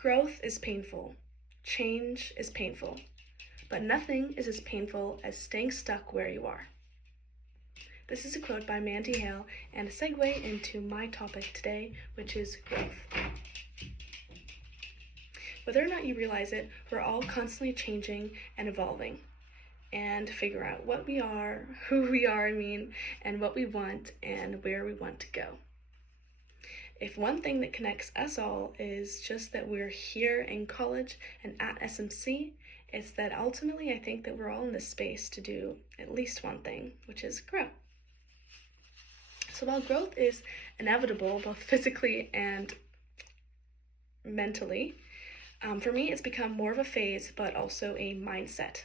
Growth is painful. Change is painful. But nothing is as painful as staying stuck where you are. This is a quote by Mandy Hale and a segue into my topic today, which is growth. Whether or not you realize it, we're all constantly changing and evolving and figure out what we are, who we are, and what we want and where we want to go. If one thing that connects us all is just that we're here in college and at SMC, it's that ultimately I think that we're all in this space to do at least one thing, which is grow. So while growth is inevitable, both physically and mentally, for me it's become more of a phase, but also a mindset.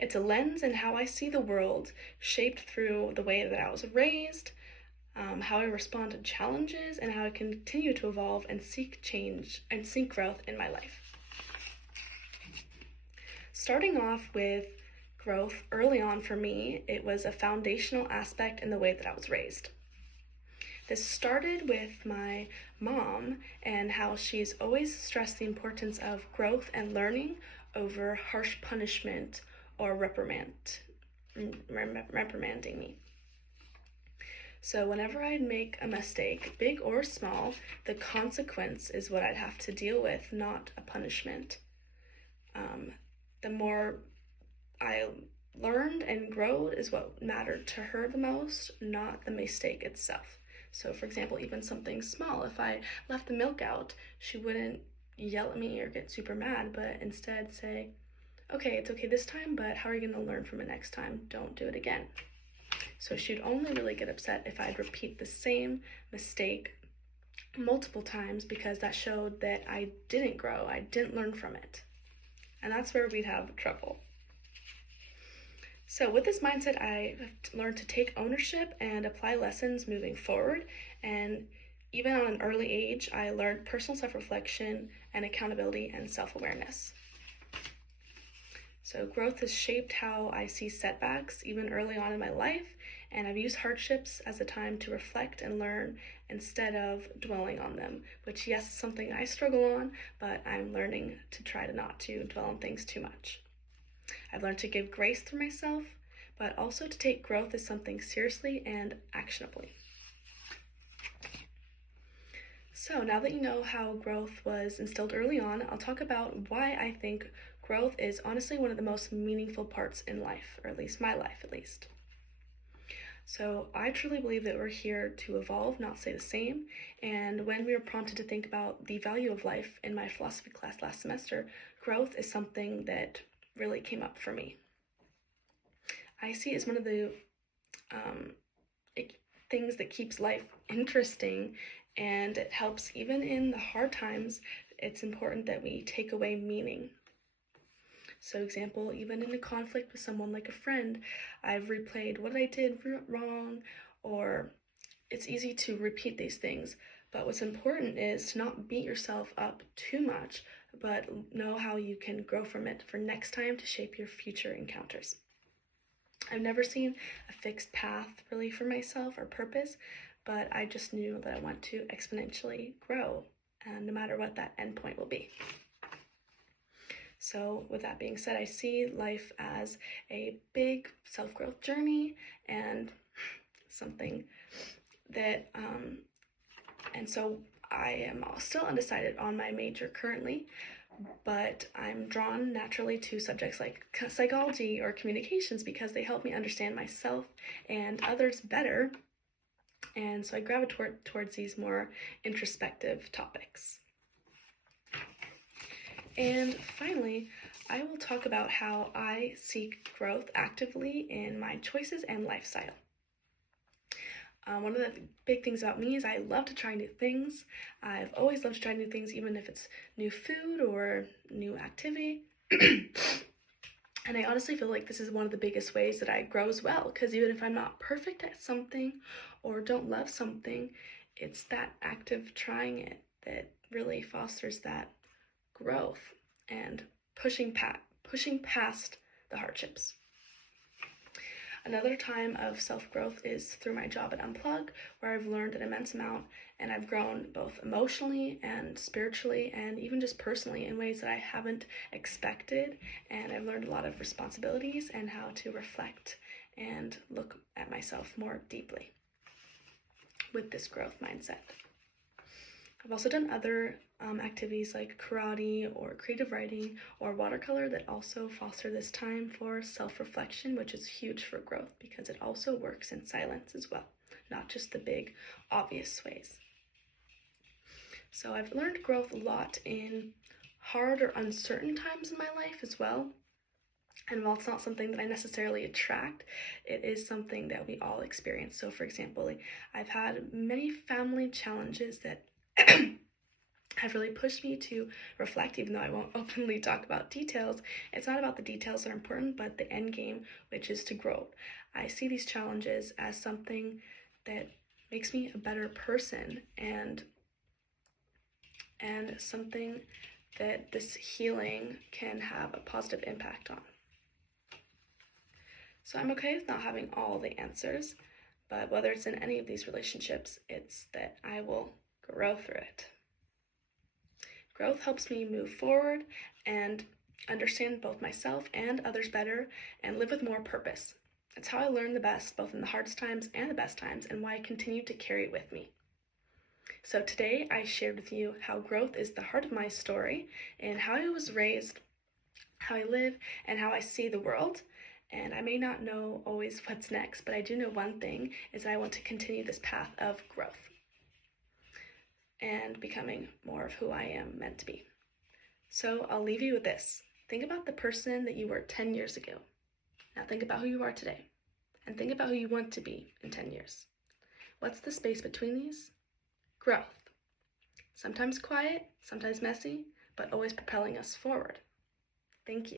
It's a lens in how I see the world, shaped through the way that I was raised, how I respond to challenges, and how I continue to evolve and seek change and seek growth in my life. Starting off with growth early on for me, it was a foundational aspect in the way that I was raised. This started with my mom and how she's always stressed the importance of growth and learning over harsh punishment or reprimanding me. So whenever I'd make a mistake, big or small, the consequence is what I'd have to deal with, not a punishment. The more I learned and growed is what mattered to her the most, not the mistake itself. So for example, even something small, if I left the milk out, she wouldn't yell at me or get super mad, but instead say, okay, it's okay this time, but how are you going to learn from it next time? Don't do it again. So she'd only really get upset if I'd repeat the same mistake multiple times, because that showed that I didn't grow, I didn't learn from it. And that's where we'd have trouble. So with this mindset, I learned to take ownership and apply lessons moving forward. And even on an early age, I learned personal self-reflection and accountability and self-awareness. So growth has shaped how I see setbacks even early on in my life, and I've used hardships as a time to reflect and learn instead of dwelling on them, which yes, is something I struggle on, but I'm learning to try to not to dwell on things too much. I've learned to give grace through myself, but also to take growth as something seriously and actionably. So now that you know how growth was instilled early on, I'll talk about why I think growth is honestly one of the most meaningful parts in life, or at least my life at least. So I truly believe that we're here to evolve, not stay the same. And when we were prompted to think about the value of life in my philosophy class last semester, growth is something that really came up for me. I see it as one of the things that keeps life interesting, and it helps even in the hard times. It's important that we take away meaning. So example, even in a conflict with someone like a friend, I've replayed what I did wrong, or it's easy to repeat these things. But what's important is to not beat yourself up too much, but know how you can grow from it for next time to shape your future encounters. I've never seen a fixed path really for myself or purpose, but I just knew that I want to exponentially grow, and no matter what that endpoint will be. So with that being said, I see life as a big self-growth journey and something that, and so I am still undecided on my major currently, but I'm drawn naturally to subjects like psychology or communications because they help me understand myself and others better. And so I gravitate towards these more introspective topics. And finally, I will talk about how I seek growth actively in my choices and lifestyle. One of the big things about me is I love to try new things. I've always loved to try new things, even if it's new food or new activity. And I honestly feel like this is one of the biggest ways that I grow as well, because even if I'm not perfect at something or don't love something, it's that active trying it that really fosters that growth and pushing past the hardships. Another time of self-growth is through my job at Unplug, where I've learned an immense amount and I've grown both emotionally and spiritually and even just personally in ways that I haven't expected. And I've learned a lot of responsibilities and how to reflect and look at myself more deeply with this growth mindset. I've also done other activities like karate or creative writing or watercolor that also foster this time for self-reflection, which is huge for growth because it also works in silence as well, not just the big obvious ways. So I've learned growth a lot in hard or uncertain times in my life as well. And while it's not something that I necessarily attract, it is something that we all experience. So for example, I've had many family challenges that have really pushed me to reflect, even though I won't openly talk about details. It's not about the details that are important, but the end game, which is to grow. I see these challenges as something that makes me a better person and something that this healing can have a positive impact on. So I'm okay with not having all the answers, but whether it's in any of these relationships, it's that I will grow through it. Growth helps me move forward and understand both myself and others better and live with more purpose. It's how I learn the best, both in the hardest times and the best times, and why I continue to carry it with me. So today I shared with you how growth is the heart of my story and how I was raised, how I live, and how I see the world. And I may not know always what's next, but I do know one thing is that I want to continue this path of growth and becoming more of who I am meant to be. So I'll leave you with this. Think about the person that you were 10 years ago. Now think about who you are today. And think about who you want to be in 10 years. What's the space between these? Growth. Sometimes quiet, sometimes messy, but always propelling us forward. Thank you.